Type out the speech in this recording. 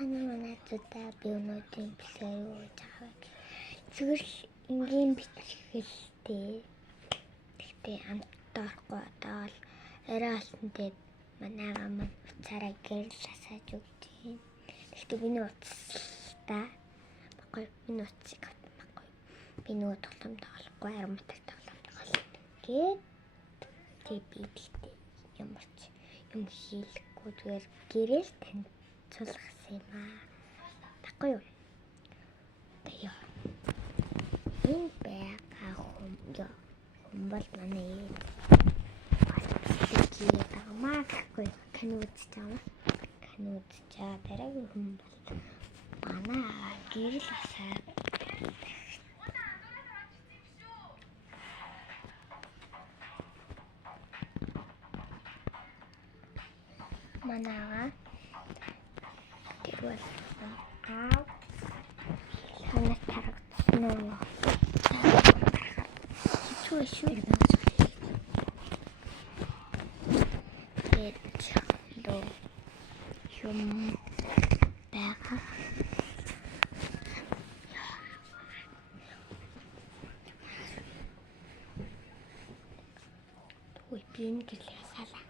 Таны манайчуудаа би өнөөдрийн бэлгээр өгч авах. Зүгээр л энгийн бичлэгэлтэй. Тэгтээ амттай орохгүй одоо л арай алтантэй манайгаа мань уцаараа гэрэл асааж өгч юм. Тэгтээ миний уцтай баггүй миний уцыг баггүй. Би нөгөө тоглоом тоглохгүй арамтаг тоглоом тоглоно. Гээд тэг би бэлтэй ямар ч юм хийлэхгүй зүгээр гэрэл танилцуулгасан юм аа. Баггүй юу? Тэё. Энэ байгаа хүн бол манай маа гэхгүй кино үзэж байгаа. Кино үзчихээ дараагийн хүн бол манай гэрэл асаад манаа тэгвэл ханаа тарагдсан уу? Шүү. Дөө юм бага. Ой, би энэ гэрэл асаалаа.